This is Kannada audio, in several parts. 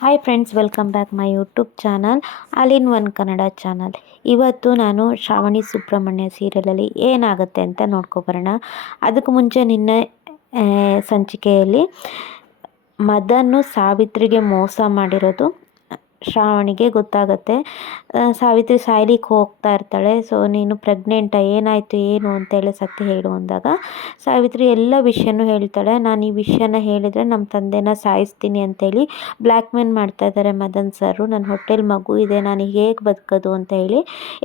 Hi friends welcome back my YouTube channel all in one Kannada channel ಇವತ್ತು ನಾನು ಶ್ರಾವಣಿ ಸುಬ್ರಹ್ಮಣ್ಯ ಸೀರಿಯಲಲ್ಲಿ ಏನಾಗುತ್ತೆ ಅಂತ ನೋಡ್ಕೊಬರೋಣ. ಅದಕ್ಕೆ ಮುಂಚೆ ನಿನ್ನೆ ಸಂಚಿಕೆಯಲ್ಲಿ ಮದನ್ನು ಸಾವಿತ್ರಿಗೆ ಮೋಸ ಮಾಡಿರೋದು ಶ್ರಾವಣಿಗೆ ಗೊತ್ತಾಗುತ್ತೆ. ಸಾವಿತ್ರಿ ಸಾಯ್ಲಿಕ್ಕೆ ಹೋಗ್ತಾ ಇರ್ತಾಳೆ. ಸೊ ನೀನು ಪ್ರೆಗ್ನೆಂಟ ಏನಾಯಿತು, ಏನು ಅಂತೇಳಿ ಸತ್ಯ ಹೇಳು ಅಂದಾಗ, ಸಾವಿತ್ರಿ ಎಲ್ಲ ವಿಷಯನೂ ಹೇಳ್ತಾಳೆ. ನಾನು ಈ ವಿಷಯನ ಹೇಳಿದರೆ ನಮ್ಮ ತಂದೆನ ಸಾಯಿಸ್ತೀನಿ ಅಂತೇಳಿ ಬ್ಲ್ಯಾಕ್ ಮೇಲ್ ಮಾಡ್ತಾ ಇದ್ದಾರೆ ಮದನ್ ಸರು ನನ್ನ ಹೊಟ್ಟೆಲ್ ಮಗು ಇದೆ, ನಾನು ಹೇಗೆ ಬದುಕೋದು ಅಂತ ಹೇಳಿ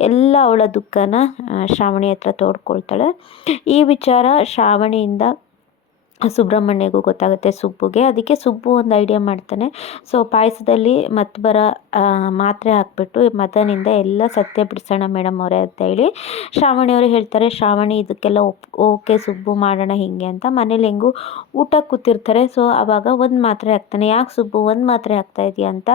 ಎಲ್ಲ ಅವಳ ದುಃಖನ ಶ್ರಾವಣಿ ಹತ್ರ ತೋಡ್ಕೊಳ್ತಾಳೆ. ಈ ವಿಚಾರ ಶ್ರಾವಣಿಯಿಂದ ಸುಬ್ರಹ್ಮಣ್ಯಗೂ ಗೊತ್ತಾಗುತ್ತೆ ಸುಬ್ಬುಗೆ. ಅದಕ್ಕೆ ಸುಬ್ಬು ಒಂದು ಐಡಿಯಾ ಮಾಡ್ತಾನೆ. ಸೊ ಪಾಯಸದಲ್ಲಿ ಬರ ಮಾತ್ರೆ ಹಾಕ್ಬಿಟ್ಟು ಮದನಿಂದ ಎಲ್ಲ ಸತ್ಯ ಬಿಡಿಸೋಣ ಮೇಡಮ್ ಅವರೇ ಅಂತ ಹೇಳಿ ಶ್ರಾವಣಿ ಅವರು ಹೇಳ್ತಾರೆ, ಶ್ರಾವಣಿ, ಇದಕ್ಕೆಲ್ಲ ಒಪ್, ಓಕೆ ಸುಬ್ಬು ಮಾಡೋಣ ಹೀಗೆ ಅಂತ. ಮನೇಲಿ ಹೆಂಗು ಊಟ ಕೂತಿರ್ತಾರೆ. ಸೊ ಆವಾಗ ಒಂದು ಮಾತ್ರೆ ಹಾಕ್ತಾನೆ. ಯಾಕೆ ಸುಬ್ಬು, ಒಂದು ಮಾತ್ರೆ ಹಾಕ್ತಾ ಇದೆಯಾ ಅಂತ?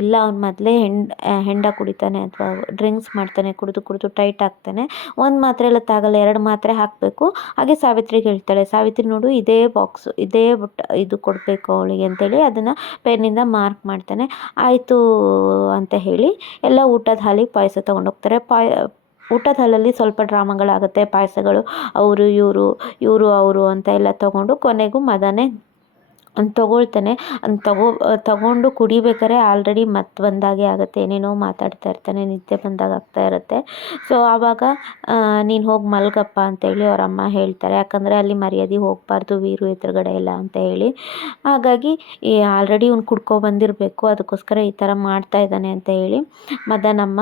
ಇಲ್ಲ, ಅವ್ನು ಮೊದಲೇ ಹೆಂಡ ಹೆಂಡ ಕುಡಿತಾನೆ ಅಥವಾ ಡ್ರಿಂಕ್ಸ್ ಮಾಡ್ತಾನೆ, ಕುಡಿದು ಕುಡಿದು ಟೈಟ್ ಆಗ್ತಾನೆ ಒಂದು ಮಾತ್ರೆ ಎಲ್ಲ ತಾಗಲ್ಲ, ಎರಡು ಮಾತ್ರೆ ಹಾಕಬೇಕು. ಹಾಗೆ ಸಾವಿತ್ರಿಗೆ ಹೇಳ್ತಾಳೆ. ಸಾವಿತ್ರಿ ನೋಡು, ಇದೇ ಬಾಕ್ಸು ಇದೇ ಬುಟ್ಟ ಇದು ಕೊಡಬೇಕು ಅವಳಿಗೆ ಅಂತೇಳಿ ಅದನ್ನು ಪೆನ್ನಿಂದ ಮಾರ್ಕ್ ಮಾಡ್ತಾನೆ. ಆಯಿತು ಅಂತ ಹೇಳಿ ಎಲ್ಲ ಊಟದ ಹಾಲಿಗೆ ಪಾಯಸ ತೊಗೊಂಡೋಗ್ತಾರೆ. ಪಾಯ, ಊಟದ ಹಾಲಲ್ಲಿ ಸ್ವಲ್ಪ ಡ್ರಾಮಾಗಳಾಗುತ್ತೆ. ಪಾಯಸಗಳು ಅವರು, ಇವರು ಇವರು, ಅವರು ಅಂತ ಎಲ್ಲ ತೊಗೊಂಡು ಕೊನೆಗೂ ಮದನೇ ತೊಗೊಳ್ತಾನೆ. ಅದ್ನ ತಗೋ ತಗೊಂಡು ಕುಡಿಬೇಕಾದ್ರೆ ಆಲ್ರೆಡಿ ಮತ್ತೆ ಬಂದಾಗೆ ಆಗುತ್ತೆ. ಏನೇನೋ ಮಾತಾಡ್ತಾ ಇರ್ತಾನೆ, ನಿದ್ದೆ ಬಂದಾಗ ಆಗ್ತಾ ಇರುತ್ತೆ. ಸೊ ಆವಾಗ ನೀನು ಹೋಗಿ ಮಲ್ಗಪ್ಪ ಅಂತೇಳಿ ಅವ್ರ ಅಮ್ಮ ಹೇಳ್ತಾರೆ. ಯಾಕಂದರೆ ಅಲ್ಲಿ ಮರ್ಯಾದೆ ಹೋಗಬಾರ್ದು, ವೀರು ಎದುರುಗಡೆ ಎಲ್ಲ ಅಂತ ಹೇಳಿ. ಹಾಗಾಗಿ ಆಲ್ರೆಡಿ ಇವ್ನು ಕುಡ್ಕೊ ಬಂದಿರಬೇಕು. ಅದಕ್ಕೋಸ್ಕರ ಈ ಥರ ಮಾಡ್ತಾ ಇದ್ದಾನೆ ಅಂತ ಹೇಳಿ. ಮದನಮ್ಮ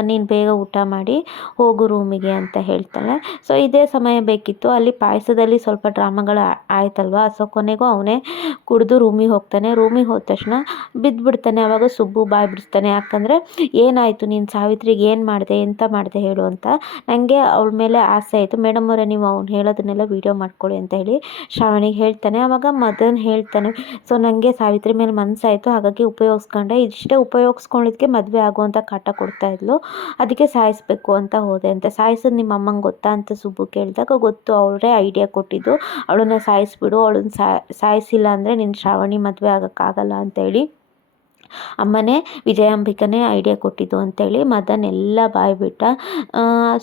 ನೀನು ಬೇಗ ಊಟ ಮಾಡಿ ಹೋಗು ರೂಮಿಗೆ ಅಂತ ಹೇಳ್ತಾಳೆ. ಸೊ ಇದೇ ಸಮಯ ಬೇಕಿತ್ತು. ಅಲ್ಲಿ ಪಾಯಸದಲ್ಲಿ ಸ್ವಲ್ಪ ಡ್ರಾಮಾಗಳು ಆಯ್ತಲ್ವಾ? ಸೊ ಕೊನೆಗೂ ಅವನೇ ಕುಡಿದು ರೂಮಿಗೆ ಹೋಗ್ತಾನೆ. ರೂಮಿಗೆ ಹೋದ ತಕ್ಷಣ ಬಿದ್ದುಬಿಡ್ತಾನೆ ಅವಾಗ ಸುಬ್ಬು ಬಾಯ್ ಬಿಡಿಸ್ತಾನೆ. ಯಾಕಂದರೆ, ಏನಾಯಿತು? ನೀನು ಸಾವಿತ್ರಿಗೆ ಏನು ಮಾಡಿದೆ? ಎಂತ ಮಾಡಿದೆ ಹೇಳು ಅಂತ. ನನಗೆ ಅವಳ ಮೇಲೆ ಆಸೆ ಆಯಿತು. ಮೇಡಮ್ ಅವರೇ, ನೀವು ಅವ್ನು ಹೇಳೋದನ್ನೆಲ್ಲ ವೀಡಿಯೋ ಮಾಡ್ಕೊಳ್ಳಿ ಅಂತ ಹೇಳಿ ಶ್ರಾವಣಿಗೆ ಹೇಳ್ತಾನೆ. ಆವಾಗ ಮದನ್ ಹೇಳ್ತಾನೆ ಸೊ ನನಗೆ ಸಾವಿತ್ರಿ ಮೇಲೆ ಮನಸ್ಸಾಯಿತು ಹಾಗಾಗಿ ಉಪಯೋಗಿಸ್ಕೊಂಡೆ. ಇಷ್ಟೇ ಉಪಯೋಗಿಸ್ಕೊಂಡಿದ್ದಕ್ಕೆ ಮದುವೆ ಆಗುವಂಥ ಕಾಟ ಕೊಡ್ತಾ ಇದ್ಲು. ಅದಕ್ಕೆ ಸಾಯಿಸ್ಬೇಕು ಅಂತ ಹೋದೆ ಅಂತ. ಸಾಯಿಸೋದು ನಿಮ್ಮ ಅಮ್ಮಂಗೆ ಗೊತ್ತಾ ಅಂತ ಸುಬ್ಬು ಕೇಳಿದಾಗ ಗೊತ್ತು, ಅವರೇ ಐಡಿಯಾ ಕೊಟ್ಟಿದ್ದು. ಅವಳನ್ನ ಸಾಯಿಸ್ಬಿಡು, ಅವಳನ್ನ ಸಾಯಿಸಿಲ್ಲ ಅಂದರೆ ನಿನ್ನ ಶ್ರಾವಣಿ ಮದುವೆ ಆಗೋಕ್ಕಾಗಲ್ಲ ಅಂತೇಳಿ ಅಮ್ಮನೇ ವಿಜಯಾಂಬಿಕನೇ ಐಡಿಯಾ ಕೊಟ್ಟಿದ್ದು ಅಂತೇಳಿ ಮದನ್ ಎಲ್ಲ ಬಾಯ್ಬಿಟ್ಟ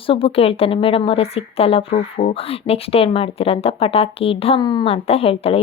ಸುಬ್ಬು ಕೇಳ್ತಾನೆ, ಮೇಡಮ್ ಅವರೇ ಸಿಕ್ತಲ್ಲ ಪ್ರೂಫು ನೆಕ್ಸ್ಟ್ ಏನು ಮಾಡ್ತೀರಾ? ಅಂತ ಪಟಾಕಿ ಢಮ್ ಅಂತ ಹೇಳ್ತಾಳೆ.